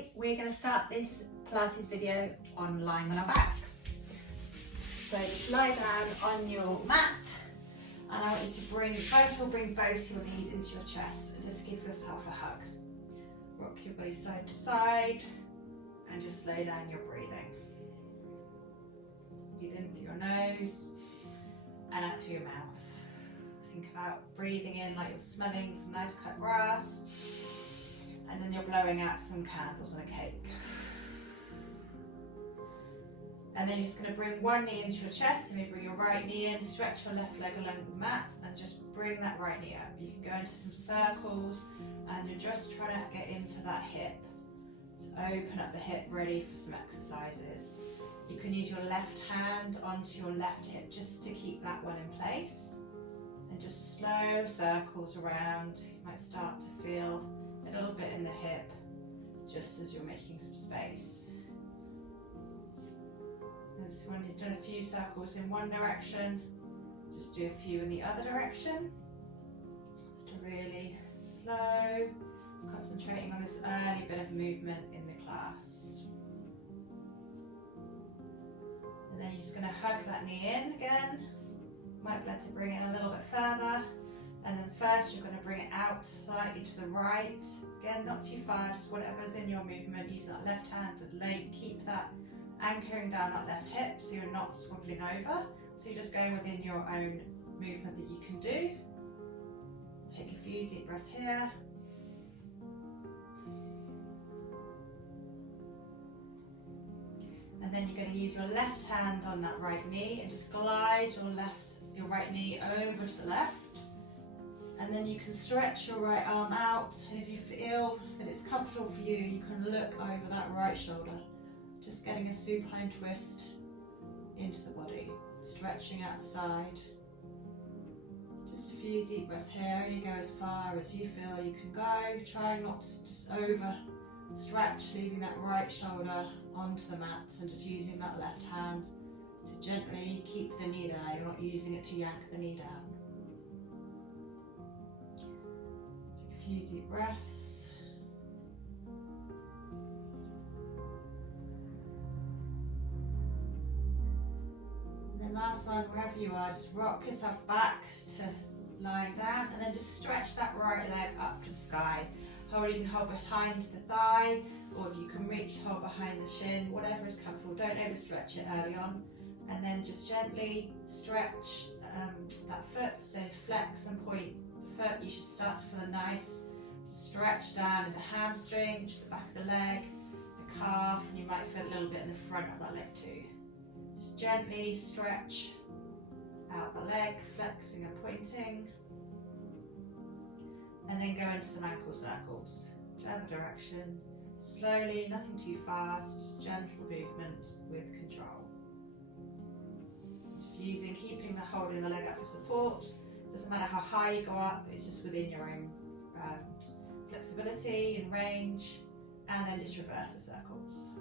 Today we're going to start this Pilates video on lying on our backs. So just lie down on your mat, and I want you to first of all bring both your knees into your chest and just give yourself a hug. Rock your body side to side and just slow down your breathing. Breathe in through your nose and out through your mouth. Think about breathing in like you're smelling some nice cut grass, and then you're blowing out some candles and a cake. And then you're just going to bring one knee into your chest, and you bring your right knee in, stretch your left leg along the mat, and just bring that right knee up. You can go into some circles, and you're just trying to get into that hip. So open up the hip, ready for some exercises. You can use your left hand onto your left hip just to keep that one in place. And just slow circles around. You might start to feel a little bit in the hip just as you're making some space. And so when you've done a few circles in one direction, just do a few in the other direction. Just to really slow, concentrating on this early bit of movement in the class. And then you're just going to hug that knee in again. Might be able to bring it a little bit further, and then first you're going to bring it out slightly to the right. Again, not too far, just whatever's in your movement. Use that left hand to keep that anchoring down that left hip so you're not swiveling over. So you're just going within your own movement that you can do. Take a few deep breaths here. And then you're going to use your left hand on that right knee and just glide your right knee over to the left. And then you can stretch your right arm out, and if you feel that it's comfortable for you, you can look over that right shoulder, just getting a supine twist into the body, stretching out the side. Just a few deep breaths here, and you go as far as you feel you can go, trying not to just over stretch, leaving that right shoulder onto the mat and just using that left hand to gently keep the knee there. You're not using it to yank the knee down. Take a few deep breaths. And then last one, wherever you are, just rock yourself back to lying down, and then just stretch that right leg up to the sky. You can hold behind the thigh, or if you can reach, hold behind the shin, whatever is comfortable. Don't overstretch it early on. And then just gently stretch that foot, so flex and point the foot. You should start to feel a nice stretch down in the hamstring, which is the back of the leg, the calf, and you might feel a little bit in the front of that leg too. Just gently stretch out the leg, flexing and pointing. And then go into some ankle circles, whichever direction. Slowly, nothing too fast, just gentle movement with control. Just keeping holding the leg up for support. Doesn't matter how high you go up, it's just within your own flexibility and range. And then just reverse the circles.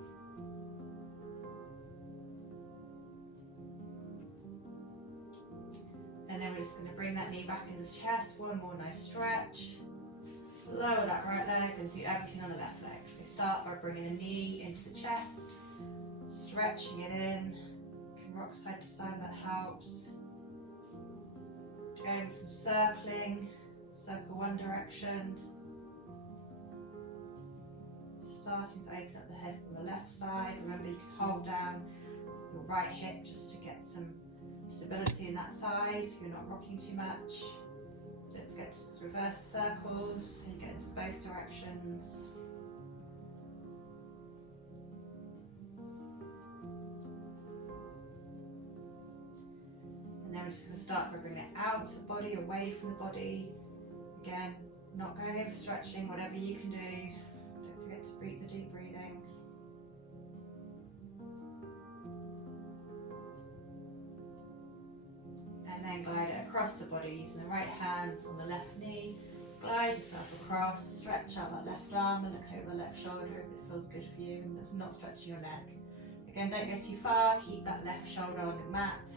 And then we're just going to bring that knee back into the chest. One more nice stretch. Lower that right leg and do everything on the left leg. So start by bringing the knee into the chest, stretching it in. You can rock side to side, that helps. Doing some circling, circle one direction. Starting to open up the head from the left side. Remember, you can hold down your right hip just to get some stability in that side so you're not rocking too much. Don't forget to reverse circles so you get into both directions. And then we're just going to start by bringing it out of the body, away from the body. Again, not going over stretching, whatever you can do. Don't forget to breathe the deep breathing. And then glide it across the body using the right hand on the left knee. Glide yourself across, stretch out that left arm and look over the left shoulder if it feels good for you and it's not stretching your neck. Again, don't go too far, keep that left shoulder on the mat.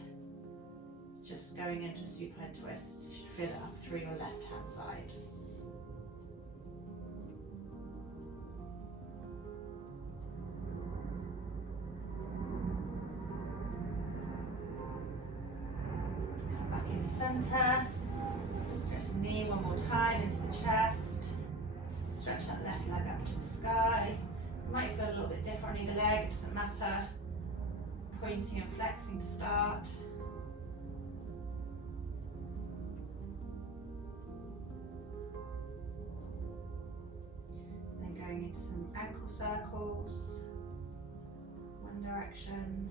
Just going into a supine twist, you should feel it up through your left hand side. center. Stretch the knee one more time into the chest. Stretch that left leg up to the sky. You might feel a little bit different on either leg, it doesn't matter. Pointing and flexing to start. Then going into some ankle circles. One direction.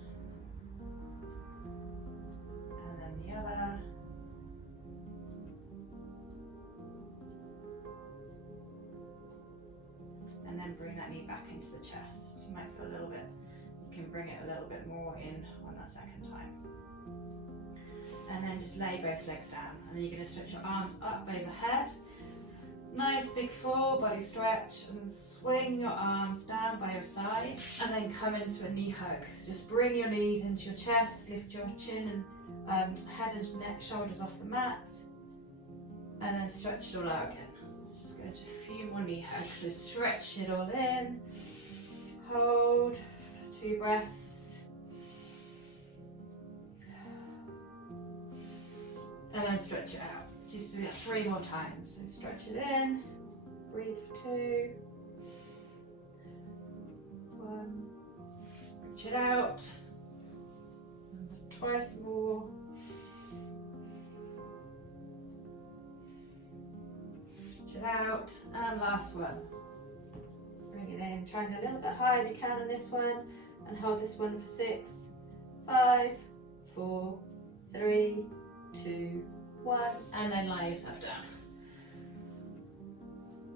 And then the other. And then bring that knee back into the chest. You might feel a little bit, you can bring it a little bit more in on that second time. And then just lay both legs down. And then you're going to stretch your arms up overhead. Nice big full body stretch. And then swing your arms down by your side. And then come into a knee hug. So just bring your knees into your chest. Lift your chin and head and neck, shoulders off the mat. And then stretch it all out again. Let's just go into a few more knee hugs. So stretch it all in. Hold. 2 breaths. And then stretch it out. Let's just do that 3 more times. So stretch it in. Breathe for 2. 1. Stretch it out. And twice more. It out, and last one. Bring it in, try and go a little bit higher if you can on this one, and hold this one for 6, 5, 4, 3, 2, 1, and then lie yourself down.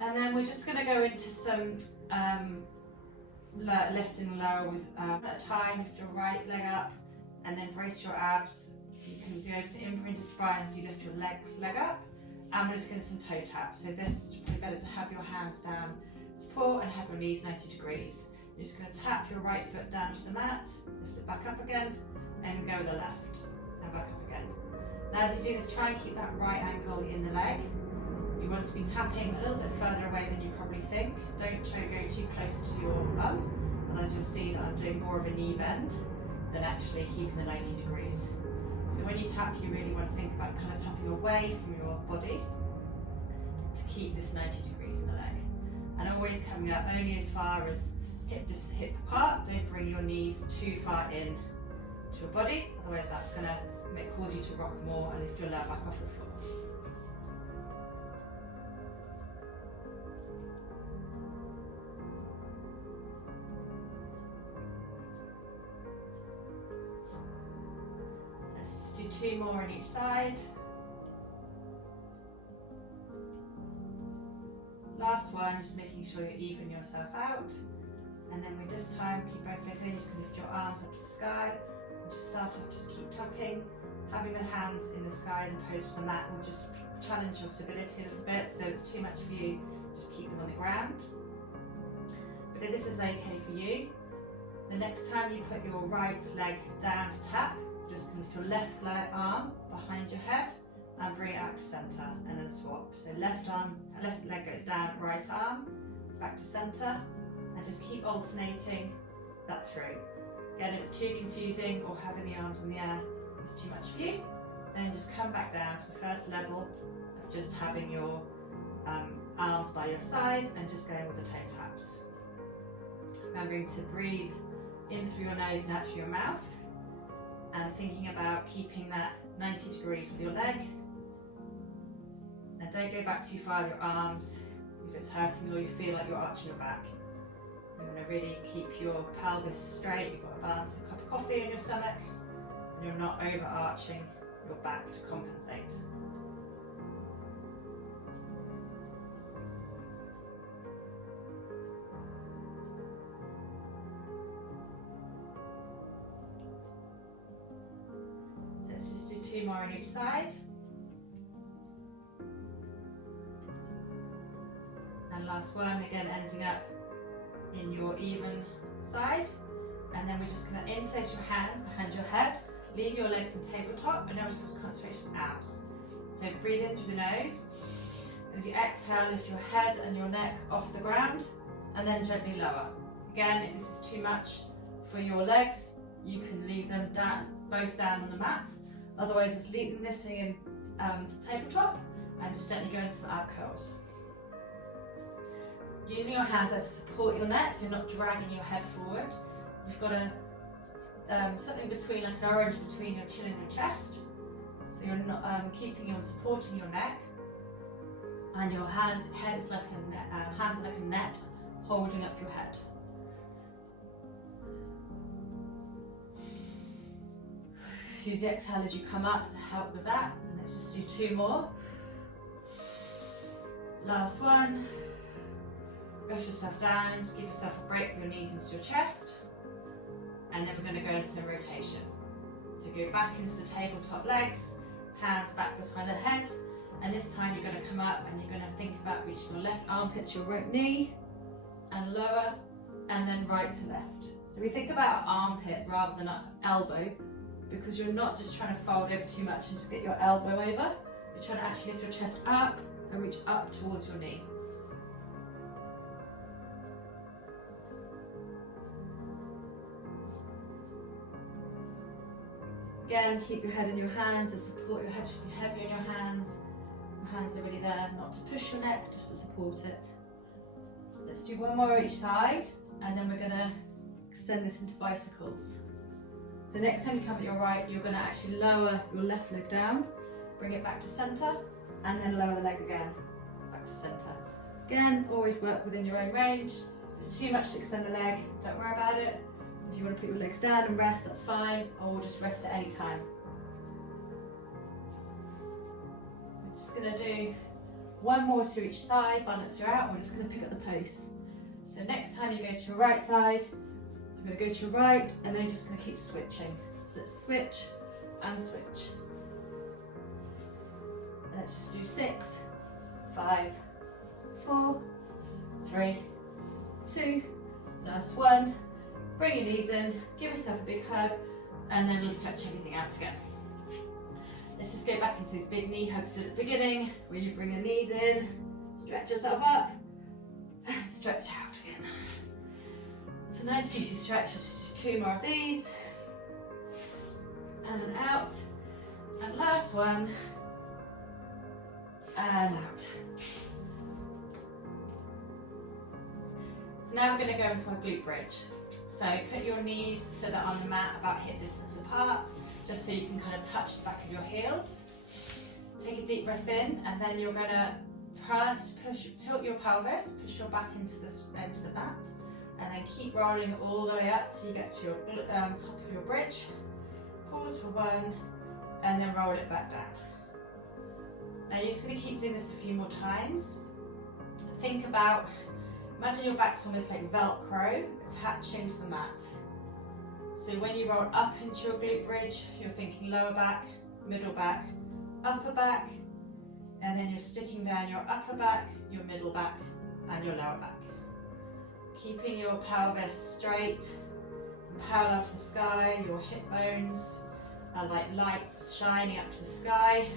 And then we're just going to go into some lifting low with at a time. Lift your right leg up, and then brace your abs. You can go to the imprinted spine as you lift your leg up. And we're just going to some toe taps. So this is probably better to have your hands down, support, and have your knees 90 degrees. You're just going to tap your right foot down to the mat, lift it back up again, and go with the left, and back up again. Now as you do this, try and keep that right ankle in the leg. You want to be tapping a little bit further away than you probably think. Don't try to go too close to your bum, otherwise you'll see that I'm doing more of a knee bend than actually keeping the 90 degrees. So when you tap, you really want to think about kind of tapping away from your body to keep this 90 degrees in the leg. And always coming up only as far as hip apart. Don't bring your knees too far in to your body, otherwise that's going to cause you to rock more and lift your leg back off the floor. Do 2 more on each side. Last one, just making sure you even yourself out. And then with this time, keep both legs in, just lift your arms up to the sky. And just start off, just keep tapping. Having the hands in the sky as opposed to the mat will just challenge your stability a little bit. So it's too much for you, just keep them on the ground. But if this is okay for you, the next time you put your right leg down to tap, just lift your left arm behind your head and bring it out to center, and then swap. So left leg goes down, right arm back to center, and just keep alternating that through. Again, if it's too confusing or having the arms in the air is too much for you, then just come back down to the first level of just having your arms by your side and just going with the toe taps. Remembering to breathe in through your nose and out through your mouth, and thinking about keeping that 90 degrees with your leg. And don't go back too far with your arms if it's hurting or you feel like you're arching your back. You want to really keep your pelvis straight. You've got to balance a cup of coffee in your stomach, and you're not overarching your back to compensate. Let's just do 2 more on each side. And last one, again ending up in your even side. And then we're just going to interlace your hands behind your head, leave your legs in tabletop, and now we're just going to concentrate on abs. So breathe in through the nose. As you exhale, lift your head and your neck off the ground, and then gently lower. Again, if this is too much for your legs, you can leave them down, both down on the mat. Otherwise, just leave them lifting in tabletop and just gently go into some ab curls. Using your hands there to support your neck, you're not dragging your head forward. You've got something between, like an orange between your chin and your chest. So you're not keeping on supporting your neck. And your head is like hands are like a net holding up your head. Use the exhale as you come up to help with that. And let's just do 2 more. Last one. Rest yourself down, just give yourself a break with your knees into your chest. And then we're going to go into some rotation. So go back into the tabletop legs, hands back behind the head. And this time you're going to come up and you're going to think about reaching your left armpit to your right knee and lower, and then right to left. So we think about our armpit rather than our elbow, because you're not just trying to fold over too much and just get your elbow over. You're trying to actually lift your chest up and reach up towards your knee. Again, keep your head in your hands and support your head should be heavy in your hands. Your hands are really there, not to push your neck, just to support it. Let's do 1 more each side, and then we're going to extend this into bicycles. So next time you come at your right, you're going to actually lower your left leg down, bring it back to centre, and then lower the leg again, back to centre. Again, always work within your own range. If it's too much to extend the leg, don't worry about it. If you want to put your legs down and rest, that's fine, or just rest at any time. We're just going to do 1 more to each side, balance you out, and we're just going to pick up the pace. So next time you go to your right side, you're going to go to your right, and then you're just going to keep switching. Let's switch and switch. And let's just do 6, 5, 4, 3, 2, last one. Bring your knees in, give yourself a big hug, and then we'll stretch everything out again. Let's just go back into those big knee hugs at the beginning, where you bring your knees in, stretch yourself up, and stretch out again. It's a nice juicy stretch, just do 2 more of these, and out, and last one, and out. So now we're going to go into our glute bridge. So put your knees so that on the mat about hip distance apart, just so you can kind of touch the back of your heels. Take a deep breath in, and then you're going to tilt your pelvis, push your back into the mat, and then keep rolling all the way up till you get to your top of your bridge. Pause for 1, and then roll it back down. Now you're just going to keep doing this a few more times. Think about, imagine your back's almost like Velcro attaching to the mat. So when you roll up into your glute bridge, you're thinking lower back, middle back, upper back, and then you're sticking down your upper back, your middle back, and your lower back. Keeping your pelvis straight and parallel to the sky, your hip bones are like lights shining up to the sky,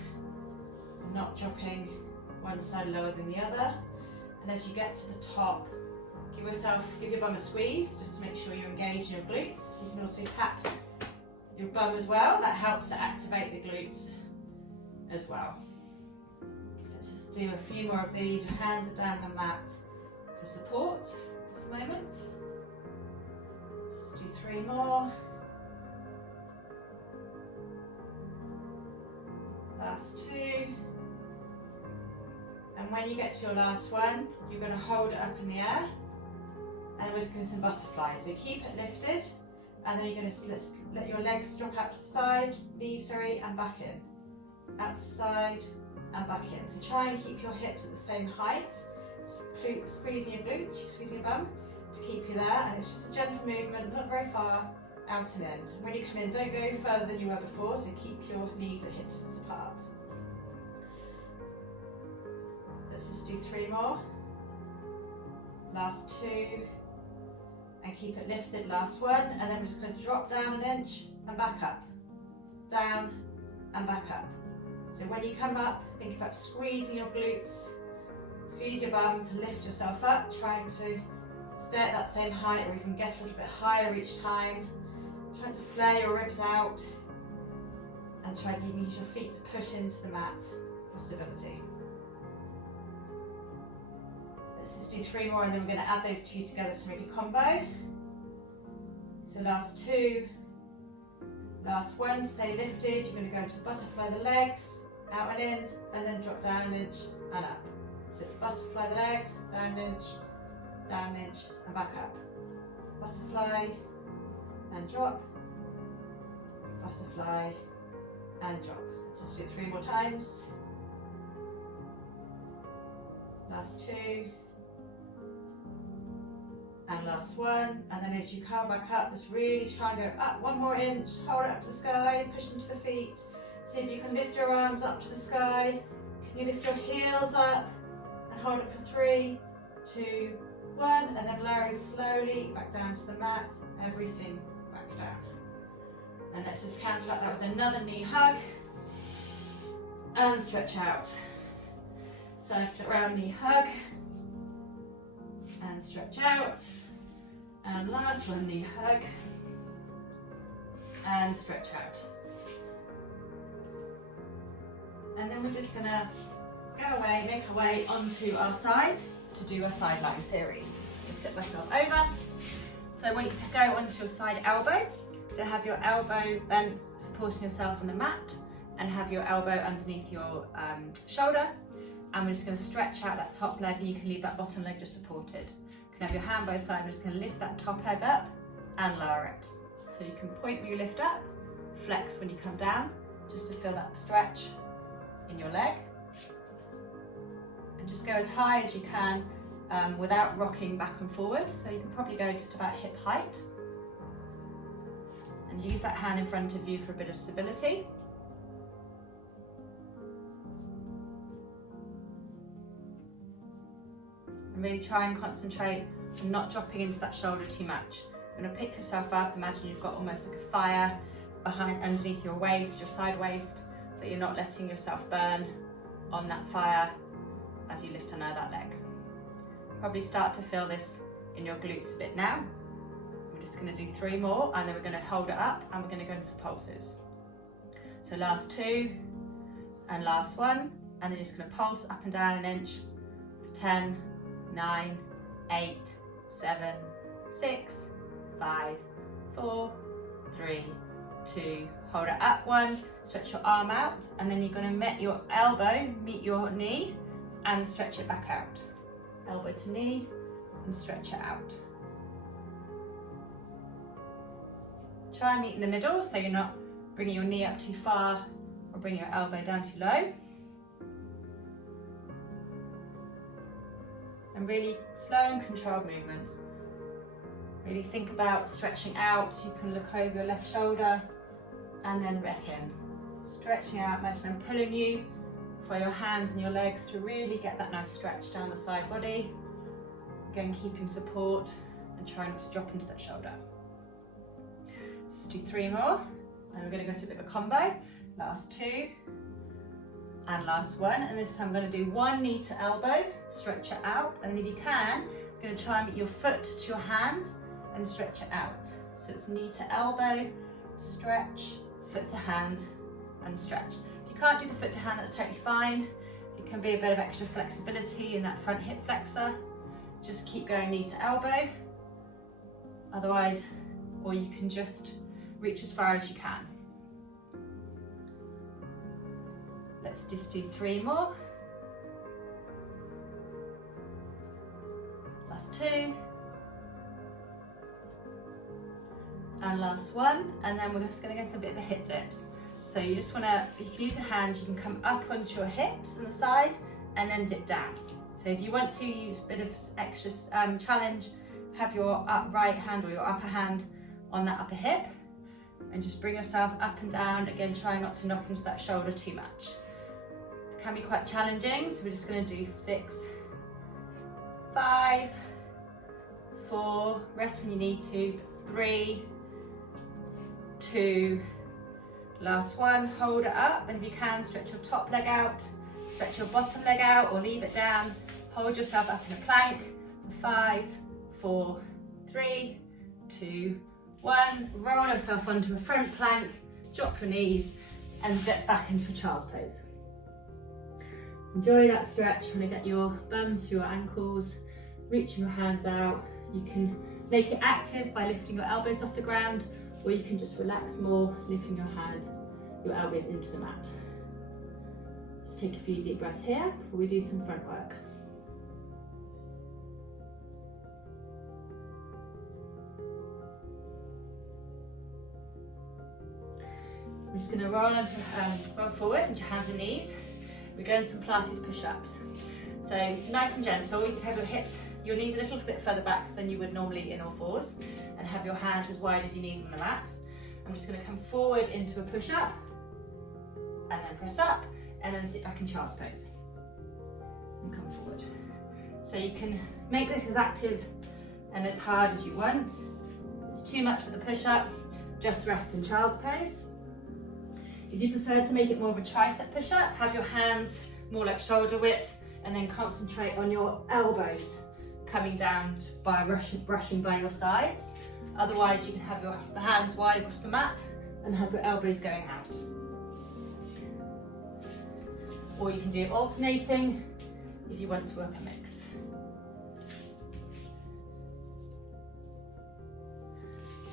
not dropping one side lower than the other. And as you get to the top, give your bum a squeeze just to make sure you're engaging your glutes. You can also tap your bum as well. That helps to activate the glutes as well. Let's just do a few more of these. Your hands are down the mat for support at this moment. Let's just do 3 more. Last 2. And when you get to your last one, you're going to hold it up in the air, and we're just going to some butterflies. So keep it lifted, and then you're going to let your legs drop out to the side, knees, and back in. Out to the side and back in. So try and keep your hips at the same height. Squeezing your glutes, squeezing your bum to keep you there. And it's just a gentle movement, not very far, out and in. When you come in, don't go further than you were before, so keep your knees at hip distance apart. Let's just do 3 more. Last 2. And keep it lifted, last 1. And then we're just going to drop down an inch and back up. Down and back up. So when you come up, think about squeezing your glutes. Squeeze your bum to lift yourself up, trying to stay at that same height or even get a little bit higher each time. Trying to flare your ribs out. and try to use your feet to push into the mat for stability. Let's just do 3 more and then we're going to add those 2 together to make a combo. So last 2, last 1, stay lifted. You're going to go to butterfly the legs, out and in, and then drop down an inch and up. So it's butterfly the legs, down an inch, and back up. Butterfly, and drop, butterfly, and drop. Let's just do it 3 more times. Last 2, and last 1, and then as you come back up, just really try and go up 1 more inch, hold it up to the sky, push into the feet. See if you can lift your arms up to the sky. Can you lift your heels up and hold it for 3, 2, 1, and then lowering slowly back down to the mat, everything back down. And let's just counteract that with another knee hug and stretch out. Circle it around, knee hug and stretch out. And last one, knee hug and stretch out. And then we're just gonna go away, make our way onto our side to do a sideline series. Just gonna flip myself over. So I want you to go onto your side elbow. So have your elbow bent, supporting yourself on the mat, and have your elbow underneath your shoulder. And we're just going to stretch out that top leg, and you can leave that bottom leg just supported. You can have your hand both sides. We're just going to lift that top leg up and lower it. So you can point when you lift up, flex when you come down, just to feel that stretch in your leg. And just go as high as you can without rocking back and forward. So you can probably go just about hip height. And use that hand in front of you for a bit of stability. And really try and concentrate on not dropping into that shoulder too much. You're going to pick yourself up. Imagine you've got almost like a fire underneath your waist, your side waist, that you're not letting yourself burn on that fire as you lift another that leg. Probably start to feel this in your glutes a bit now. We're just going to do 3 more, and then we're going to hold it up and we're going to go into pulses. So last 2 and last 1, and then you're just going to pulse up and down an inch for 10, 9, 8, 7, 6, 5, 4, 3, 2, hold it up 1, stretch your arm out, and then you're going to meet your elbow, meet your knee, and stretch it back out. Elbow to knee, and stretch it out. Try and meet in the middle, so you're not bringing your knee up too far or bringing your elbow down too low. And really slow and controlled movements. Really think about stretching out. You can look over your left shoulder and then back in. Stretching out, imagine I'm pulling you for your hands and your legs to really get that nice stretch down the side body. Again, keeping support and trying not to drop into that shoulder. Let's do 3 more, and we're going to go to a bit of a combo. Last 2 and last 1, and this time I'm going to do 1 knee to elbow, stretch it out, and then if you can, you're going to try and meet your foot to your hand and stretch it out. So it's knee to elbow, stretch, foot to hand, and stretch. If you can't do the foot to hand, that's totally fine. It can be a bit of extra flexibility in that front hip flexor. Just keep going knee to elbow. Otherwise, or you can just reach as far as you can. Let's just do 3 more. Last 2. And last 1. And then we're just going to get a bit of the hip dips. So you just want to, if you can use a hand, you can come up onto your hips on the side and then dip down. So if you want to use a bit of extra challenge, have your right hand or your upper hand on that upper hip and just bring yourself up and down. Again, try not to knock into that shoulder too much. It can be quite challenging, so we're just going to do 6, 5, 4, rest when you need to, 3, 2, last 1, hold it up, and if you can, stretch your top leg out, stretch your bottom leg out or leave it down, hold yourself up in a plank, 5, 4, 3, 2, 1, roll yourself onto a front plank, drop your knees, and get back into a child's pose. Enjoy that stretch, trying to get your bum to your ankles, reaching your hands out. You can make it active by lifting your elbows off the ground, or you can just relax more, lifting your elbows into the mat. Let's take a few deep breaths here before we do some front work. I'm just going to roll forward into your hands and knees. We're going to some Pilates push-ups. So nice and gentle, you can have your knees a little bit further back than you would normally in all fours, and have your hands as wide as you need on the mat. I'm just going to come forward into a push-up, and then press up, and then sit back in child's pose, and come forward. So you can make this as active and as hard as you want. If it's too much for the push-up, just rest in child's pose. If you prefer to make it more of a tricep push-up, have your hands more like shoulder width, and then concentrate on your elbows coming down by brushing by your sides. Otherwise, you can have your hands wide across the mat and have your elbows going out. Or you can do alternating if you want to work a mix.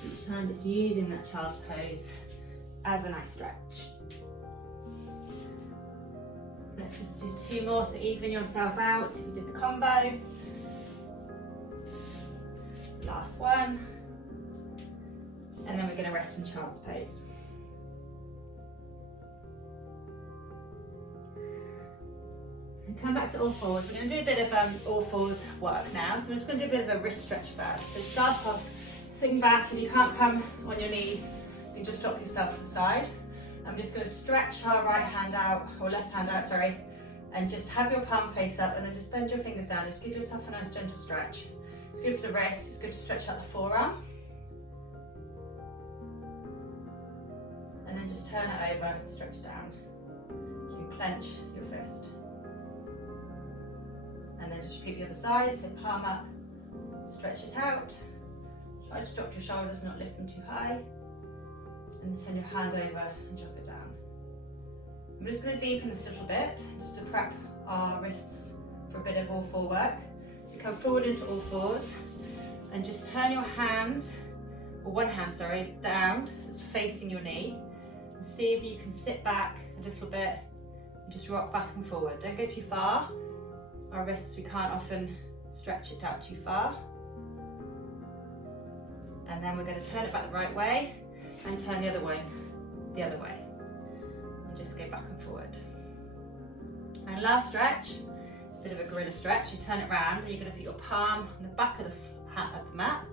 Each time just using that child's pose as a nice stretch. Let's just do 2 more, so even yourself out if you did the combo. Last one. And then we're going to rest in child's pose. And come back to all fours. We're going to do a bit of all fours work now. So I'm just going to do a bit of a wrist stretch first. So start off sitting back. If you can't come on your knees, you can just drop yourself to the side. I'm just going to stretch our right hand out, or left hand out, sorry, and just have your palm face up, and then just bend your fingers down. Just give yourself a nice gentle stretch. It's good for the wrist, it's good to stretch out the forearm. And then just turn it over, stretch it down. You can clench your fist. And then just repeat the other side, so palm up, stretch it out. Try to drop your shoulders, not lift them too high. And then send your hand over and drop it down. I'm just going to deepen this a little bit, just to prep our wrists for a bit of all four work. So come forward into all fours, and just turn your hands, or one hand, sorry, down, so it's facing your knee. And see if you can sit back a little bit, and just rock back and forward. Don't go too far. Our wrists, we can't often stretch it out too far. And then we're going to turn it back the right way, and turn the other way, and just go back and forward. And last stretch, a bit of a gorilla stretch. You turn it around, and you're going to put your palm on the back of the mat,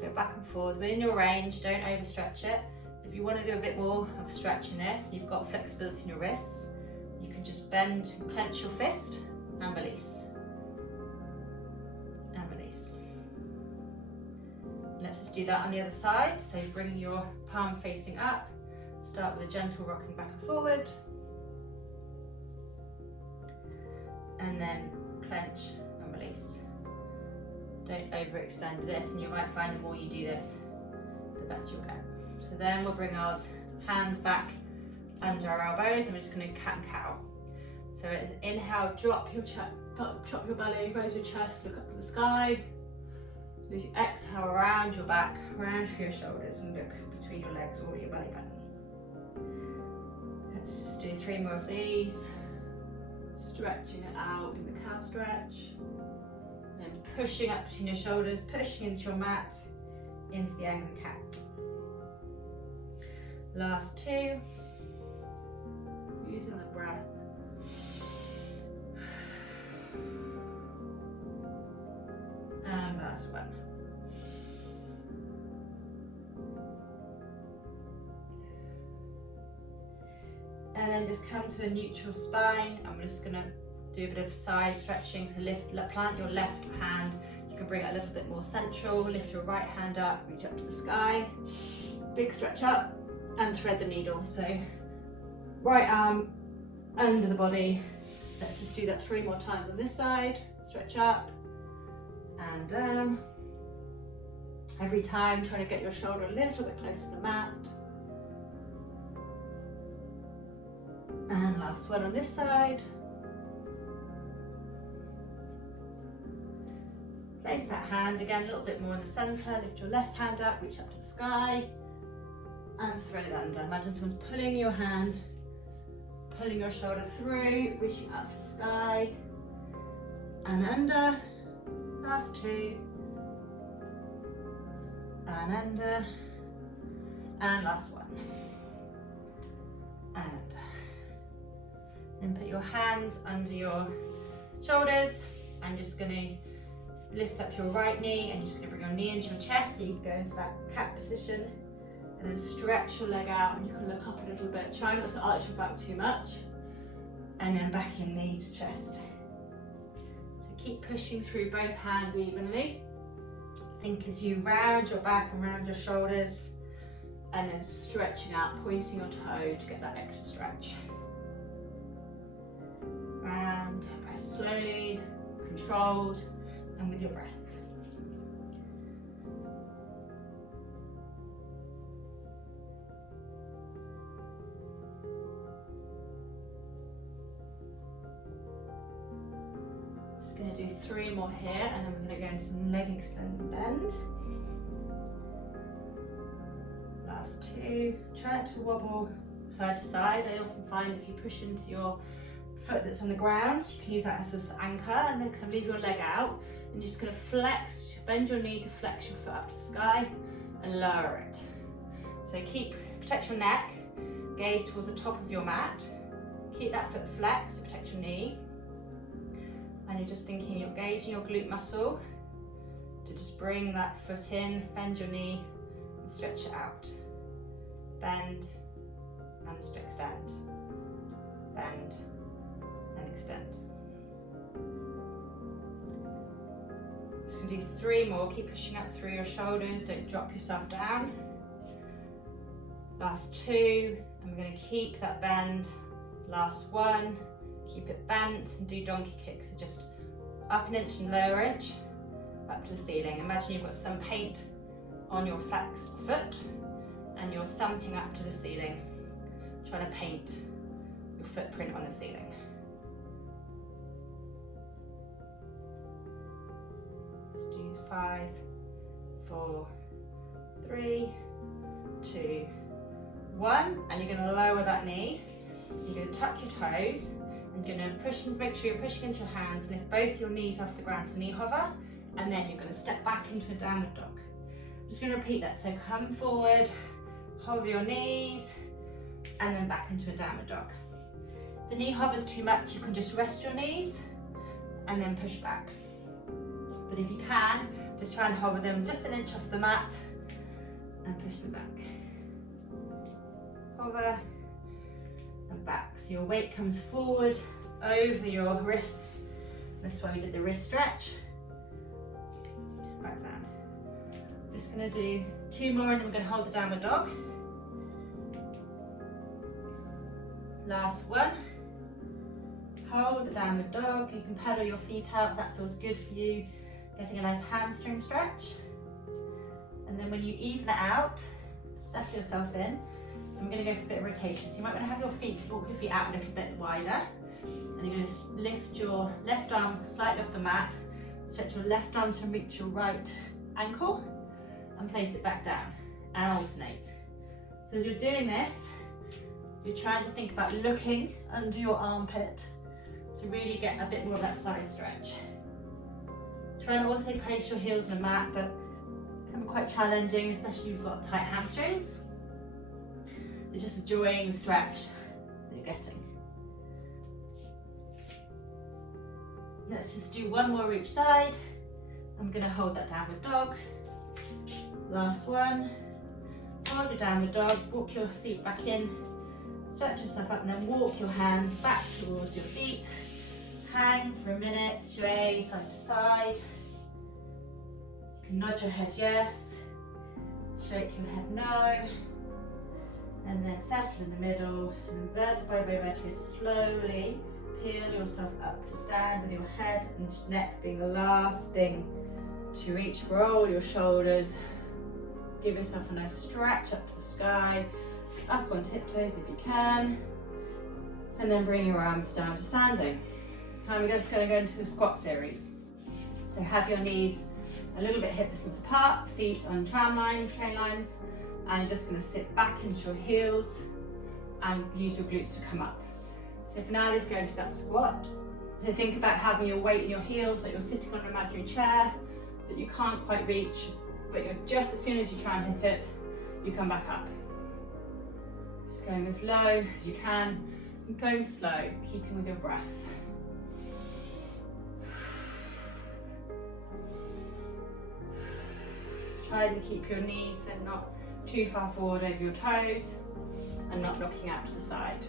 go back and forward within your range. Don't overstretch it. If you want to do a bit more of stretch in this, and you've got flexibility in your wrists, you can just bend and clench your fist and release. And release. Let's just do that on the other side. So bring your palm facing up. Start with a gentle rocking back and forward. And then clench and release. Don't overextend this, and you might find the more you do this, the better you'll get. So then we'll bring our hands back under our elbows, and we're just going to cat and cow. So it's inhale, drop your belly, raise your chest, look up to the sky. As you exhale, around your back, round through your shoulders, and look between your legs or your belly button. Let's just do 3 more of these. Stretching it out in the cow stretch. Then pushing up between your shoulders, pushing into your mat, into the angry cat. Last 2. Using the breath. And last one. And then just come to a neutral spine. I'm just going to do a bit of side stretching. So plant your left hand. You can bring it a little bit more central. Lift your right hand up, reach up to the sky. Big stretch up and thread the needle. So right arm under the body. Let's just do that 3 more times on this side. Stretch up and down. Every time trying to get your shoulder a little bit closer to the mat. And last one on this side. Place that hand again a little bit more in the centre, lift your left hand up, reach up to the sky, and thread it under. Imagine someone's pulling your hand, pulling your shoulder through, reaching up to the sky, and under. Last two, and under, and last one, and under. Then put your hands under your shoulders. I'm just going to lift up your right knee and just going to bring your knee into your chest so you can go into that cat position, and then stretch your leg out and you can look up a little bit. Try not to arch your back too much, and then back your knee to chest. So keep pushing through both hands evenly. Think as you round your back and round your shoulders, and then stretching out, pointing your toe to get that extra stretch. Round, press slowly, controlled, and with your breath. Just going to do 3 more here, and then we're going to go into some leg extend and bend. Last 2. Try not to wobble side to side. I often find if you push into your foot that's on the ground, you can use that as an anchor, and then kind of leave your leg out, and you're just going to flex, bend your knee to flex your foot up to the sky and lower it. So protect your neck, gaze towards the top of your mat, keep that foot flexed to protect your knee, and you're just thinking you're gauging your glute muscle to just bring that foot in, bend your knee and stretch it out. Bend and extend, bend and extend. Just going to do 3 more. Keep pushing up through your shoulders, don't drop yourself down. Last 2, and we're going to keep that bend. Last 1, keep it bent, and do donkey kicks. So just up an inch and lower inch, up to the ceiling. Imagine you've got some paint on your flexed foot, and you're thumping up to the ceiling, trying to paint your footprint on the ceiling. Let's do 5, 4, 3, 2, 1, and you're going to lower that knee. You're going to tuck your toes, and you're going to push and make sure you're pushing into your hands, lift both your knees off the ground to knee hover, and then you're going to step back into a downward dog. I'm just going to repeat that. So come forward, hover your knees, and then back into a downward dog. If the knee hovers too much, you can just rest your knees and then push back. But if you can, just try and hover them just an inch off the mat and push them back. Hover and back. So your weight comes forward over your wrists. This is why we did the wrist stretch. Back down. I'm just going to do 2 more, and then we're going to hold the downward dog. Last 1. Hold the downward dog. You can pedal your feet out. That feels good for you. Getting a nice hamstring stretch. And then when you even it out, settle yourself in. I'm going to go for a bit of rotation. So you might want to have your feet, walk your feet out a little bit wider. And you're going to lift your left arm slightly off the mat. Stretch your left arm to reach your right ankle and place it back down and alternate. So as you're doing this, you're trying to think about looking under your armpit to really get a bit more of that side stretch. Try and also place your heels on the mat, but it can be quite challenging, especially if you've got tight hamstrings. You're just enjoying the stretch that you're getting. Let's just do 1 more each side. I'm going to hold that downward dog. Last 1. Hold your downward dog, walk your feet back in, stretch yourself up, and then walk your hands back towards your feet. Hang for a minute, sway side to side. You can nod your head yes, shake your head no, and then settle in the middle, and then vertebrae by vertebrae slowly peel yourself up to stand with your head and neck being the last thing to reach. Roll your shoulders, give yourself a nice stretch up to the sky, up on tiptoes if you can, And then bring your arms down to standing. And we're just going to go into the squat series. So have your knees a little bit hip distance apart, feet on train lines, and you're just going to sit back into your heels and use your glutes to come up. So for now, just go into that squat. So think about having your weight in your heels, like you're sitting on an imaginary chair that you can't quite reach, but you're just as soon as you try and hit it, you come back up. Just going as low as you can, and going slow, keeping with your breath. Try to keep your knees and not too far forward over your toes and not knocking out to the side.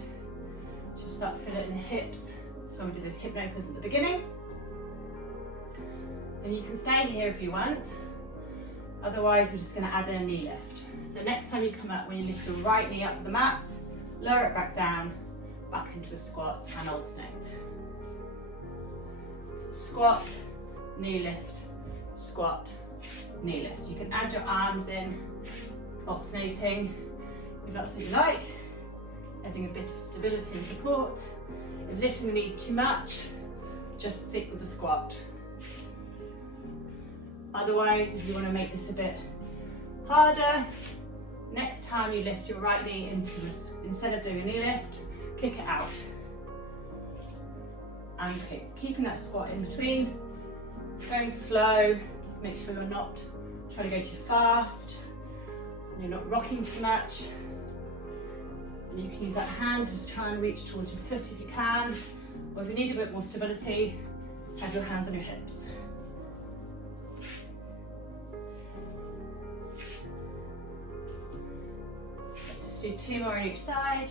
Just start filling the hips. So we do this hip openers at the beginning. And you can stay here if you want. Otherwise, we're just going to add in a knee lift. So next time you come up, when you lift your right knee up the mat, lower it back down, back into a squat and alternate. So squat, knee lift, squat, knee lift. You can add your arms in, alternating if that's what you like, adding a bit of stability and support. If lifting the knees too much, just stick with the squat. Otherwise, if you want to make this a bit harder, next time you lift your right knee into this, instead of doing a knee lift, kick it out. And kick, keeping that squat in between, going slow, make sure you're not trying to go too fast, and you're not rocking too much. And you can use that hand to just try and reach towards your foot if you can, or if you need a bit more stability, have your hands on your hips. Let's just do 2 more on each side.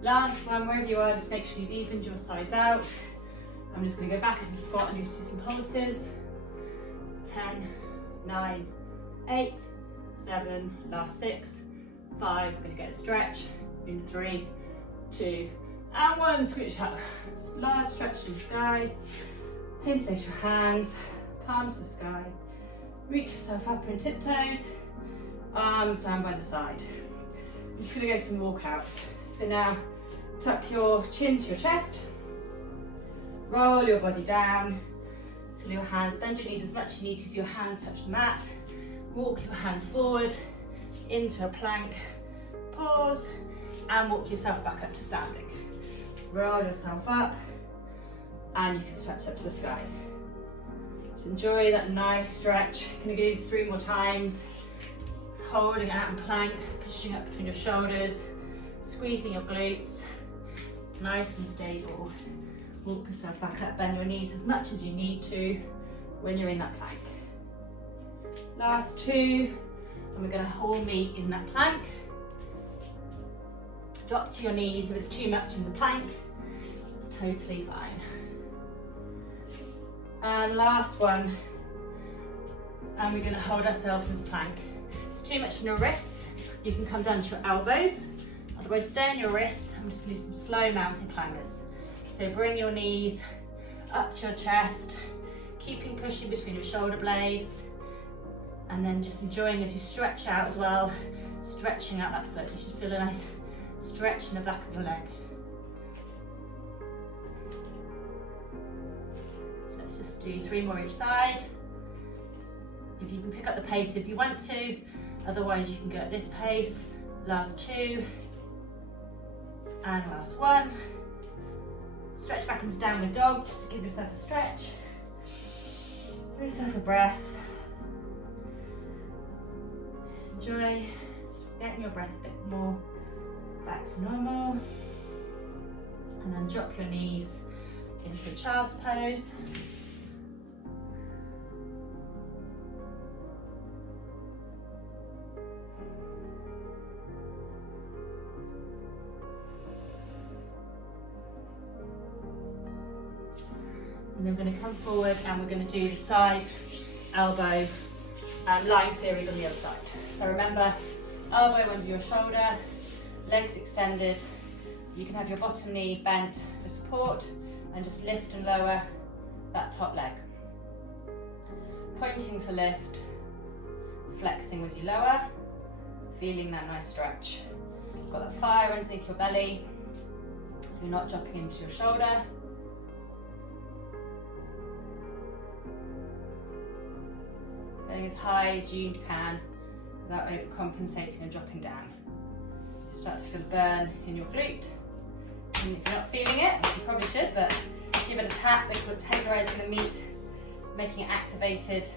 Last one, wherever you are, just make sure you've evened your sides out. I'm just going to go back into the squat and just do some pulses. 10, 9, 8, 7, last 6, 5, we're going to get a stretch in 3, 2, and 1, switch up. Large stretch to the sky, interlace your hands, palms to the sky, reach yourself up in tiptoes, arms down by the side. I'm just going to go some walkouts. So now tuck your chin to your chest, roll your body down till your hands, bend your knees as much as you need to so your hands touch the mat. Walk your hands forward into a plank, pause, and walk yourself back up to standing. Roll yourself up, and you can stretch up to the sky. So enjoy that nice stretch. Gonna do this 3 more times. Just holding out in plank, pushing up between your shoulders, squeezing your glutes, nice and stable. Walk yourself back up, bend your knees as much as you need to when you're in that plank. Last 2, and we're going to hold meet in that plank. Drop to your knees if it's too much in the plank, it's totally fine. And last one, and we're going to hold ourselves in this plank. If it's too much in your wrists, you can come down to your elbows, otherwise stay on your wrists. I'm just going to do some slow mountain climbers. So bring your knees up to your chest, keeping pushing between your shoulder blades, and then just enjoying as you stretch out as well, stretching out that foot. You should feel a nice stretch in the back of your leg. Let's just do 3 more each side. If you can pick up the pace if you want to, otherwise you can go at this pace. Last 2, and last 1. Stretch back into downward dog, just to give yourself a stretch. Give yourself a breath. Enjoy just getting your breath a bit more back to normal. And then drop your knees into a child's pose. And then we're going to come forward and we're going to do the side elbow lying series on the other side. So remember, elbow under your shoulder, legs extended. You can have your bottom knee bent for support and just lift and lower that top leg. Pointing to lift, flexing with your lower, feeling that nice stretch. got that fire underneath your belly, so you're not dropping into your shoulder. Going as high as you can without overcompensating and dropping down. You start to feel a burn in your glute. And if you're not feeling it, which you probably should, but give it a tap, they call it tenderizing the meat, making it activated.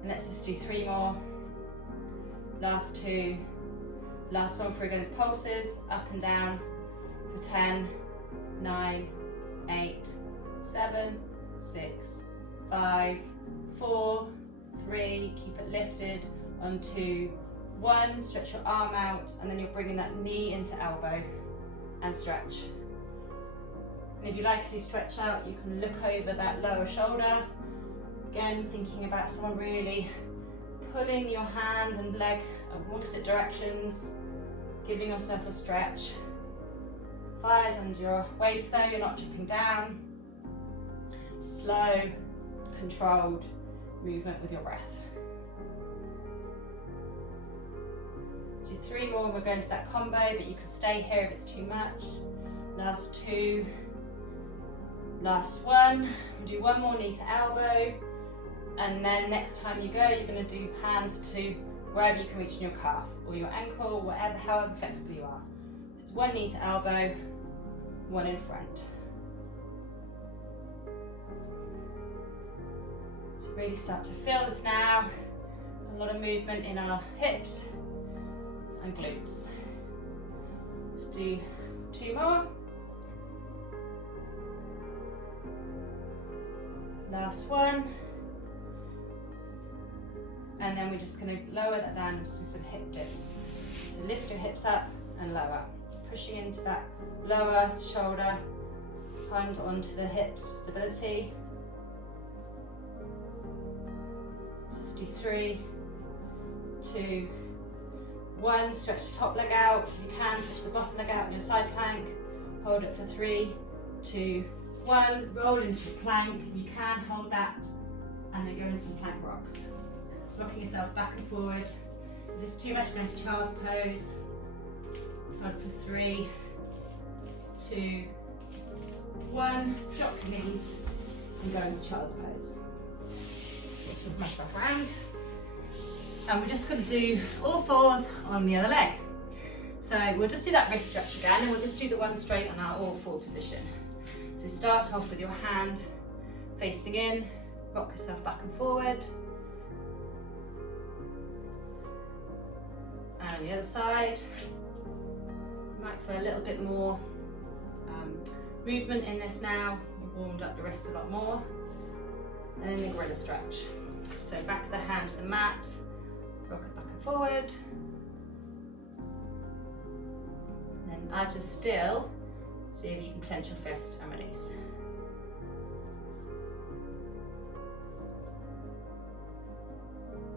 And let's just do 3 more. Last 2. Last one for against pulses, up and down for 10, 9, 8, 7, 6, 5, 4, 3, keep it lifted, on 2, 1, stretch your arm out, and then you're bringing that knee into elbow and stretch. And if you like to stretch out, you can look over that lower shoulder. Again, thinking about someone really pulling your hand and leg in opposite directions, giving yourself a stretch. Fires under your waist though, you're not dropping down. Slow, controlled movement with your breath. Do 3 more, we're going to that combo, but you can stay here if it's too much. Last 2, last 1. We'll do 1 more knee to elbow, and then next time you go, you're going to do hands to wherever you can reach in your calf or your ankle, whatever, however flexible you are. It's 1 knee to elbow, 1 in front. Really start to feel this now. A lot of movement in our hips and glutes. Let's do 2 more. Last 1. And then we're just going to lower that down and just do some hip dips. So lift your hips up and lower. Pushing into that lower shoulder, hand onto the hips for stability. Let's do 3, 2, 1. Stretch the top leg out. If you can, stretch the bottom leg out in your side plank. Hold it for 3, 2, 1. Roll into your plank. If you can, hold that. And then go into some plank rocks. Rocking yourself back and forward. If it's too much, go into child's pose. Let's hold for 3, 2, 1. Drop your knees and go into child's pose. Just move myself around. And we're just going to do all 4s on the other leg. So we'll just do that wrist stretch again, and we'll just do the one straight on our all 4 position. So start off with your hand facing in, rock yourself back and forward. And on the other side, you might feel a little bit more movement in this now. You've warmed up the wrists a lot more. And then the gorilla stretch. So back of the hand to the mat, rock it back and forward. And then as you're still, see if you can clench your fist and release.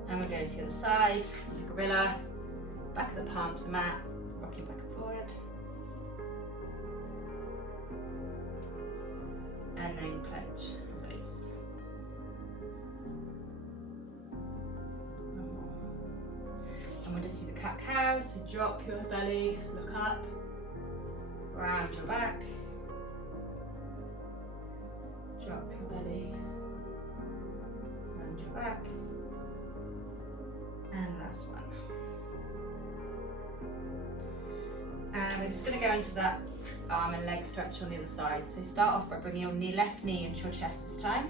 And we're going to the other side, the gorilla, back of the palm to the mat, rocking back and forward. And then clench and release. One more. And we'll just do the cat cow, so drop your belly, look up, round your back, drop your belly, round your back, and last one. And we're just going to go into that arm and leg stretch on the other side. So start off by bringing your left knee into your chest this time,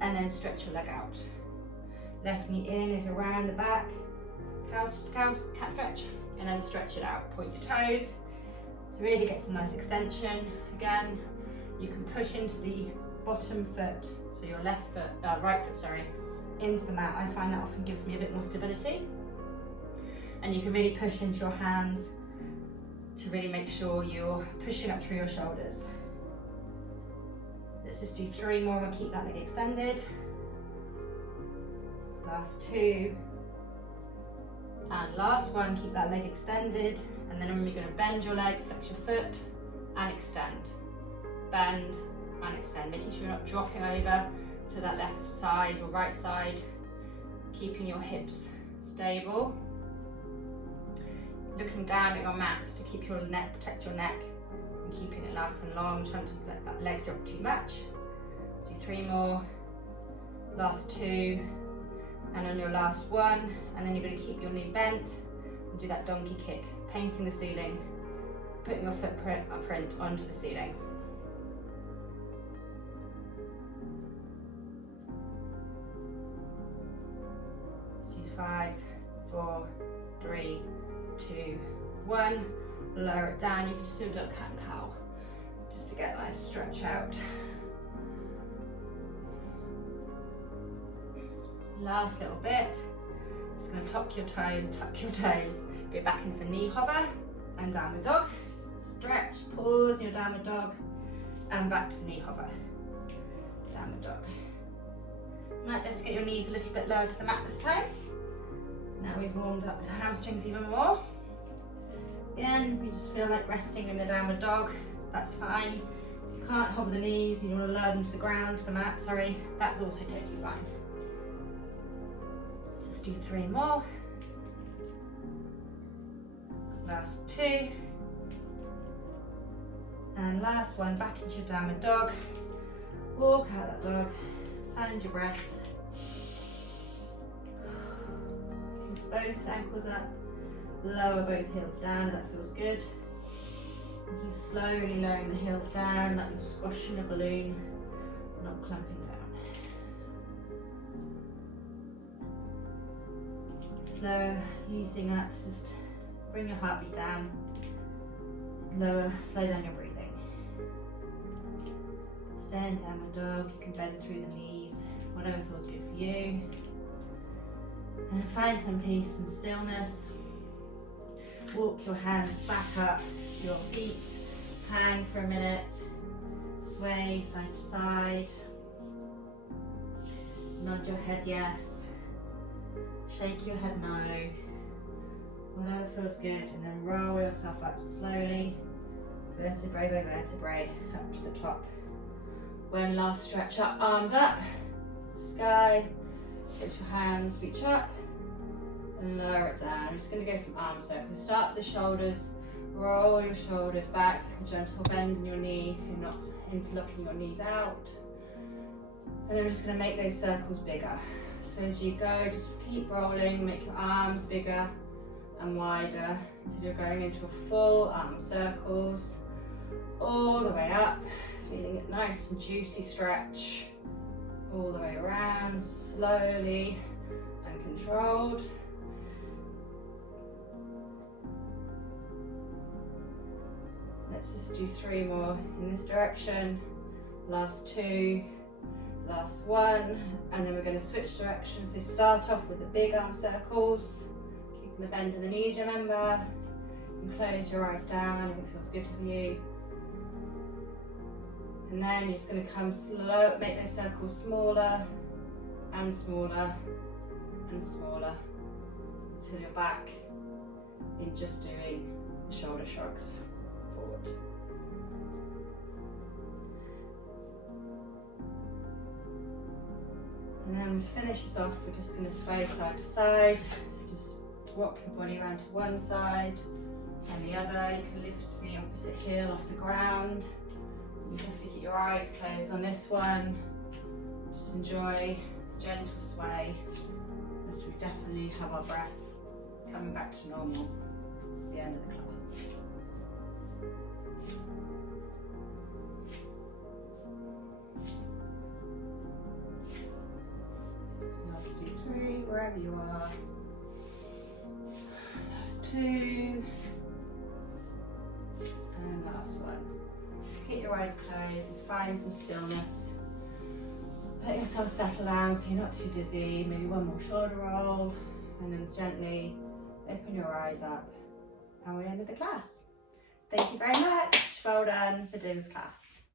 and then stretch your leg out. Left knee in is around the back, cat stretch, and then stretch it out. Point your toes to really get some nice extension. Again, you can push into the bottom foot, so your right foot, into the mat. I find that often gives me a bit more stability. And you can really push into your hands to really make sure you're pushing up through your shoulders. Let's just do 3 more and keep that leg extended. Last 2. And last 1, keep that leg extended. And then we're going to bend your leg, flex your foot, and extend. Bend and extend, making sure you're not dropping over to that left side or right side, keeping your hips stable. looking down at your mats to keep your neck, protect your neck, and keeping it nice and long, trying to let that leg drop too much. Do 3 more, last 2, and on your last one, and then you're going to keep your knee bent and do that donkey kick, painting the ceiling, putting your footprint onto the ceiling. Let's do 5, 4, 3, 2, 1. Lower it down. You can just do a little cat and cow, just to get a nice stretch out. Last little bit. Just going to tuck your toes, go back into the knee hover and downward dog. Stretch, pause your downward dog, and back to the knee hover. Downward dog. Now let's get your knees a little bit lower to the mat this time. Now we've warmed up the hamstrings even more. Again, you just feel like resting in the downward dog, that's fine. If you can't hover the knees and you want to lower them to the ground, to the mat, sorry, that's also totally fine. Let's just do 3 more. Last 2. And last one, back into your downward dog. Walk out that dog, find your breath. Lift both ankles up, lower both heels down, that feels good. You can slowly lowering the heels down, like you're squashing a balloon, not clumping down. Slow, using that to just bring your heartbeat down, lower, slow down your breathing. Stay in downward dog, you can bend through the knees, whatever feels good for you. And find some peace and stillness. Walk your hands back up to your feet, hang for a minute, sway side to side. Nod your head yes, shake your head no, whatever feels good, and then roll yourself up slowly, vertebrae by vertebrae, up to the top. One last stretch up, arms up, sky, lift your hands, reach up, and lower it down. I'm just going to go some arm circles. Start with the shoulders, roll your shoulders back, a gentle bend in your knees, so you're not interlocking your knees out. And then we're just going to make those circles bigger. So as you go, just keep rolling, make your arms bigger and wider until you're going into a full arm circles, all the way up, feeling it nice and juicy stretch, all the way around, slowly and controlled. Let's just do 3 more in this direction. Last 2, last 1, and then we're going to switch directions. So start off with the big arm circles, keeping the bend in the knees, remember, and close your eyes down if it feels good for you. And then you're just going to come slow, make those circles smaller and smaller and smaller until you're back in just doing the shoulder shrugs forward. And then to finish this off, we're just going to sway side to side. So just rock your body around to one side and the other. You can lift the opposite heel off the ground. You can definitely keep your eyes closed on this one. Just enjoy the gentle sway as we definitely have our breath coming back to normal at the end of the class. Last 2, 3, wherever you are. Last 2. And last 1. Keep your eyes closed, just find some stillness. Let yourself settle down so you're not too dizzy. Maybe one more shoulder roll, and then gently open your eyes up. And we're end of the class. Thank you very much. Well done for doing this class.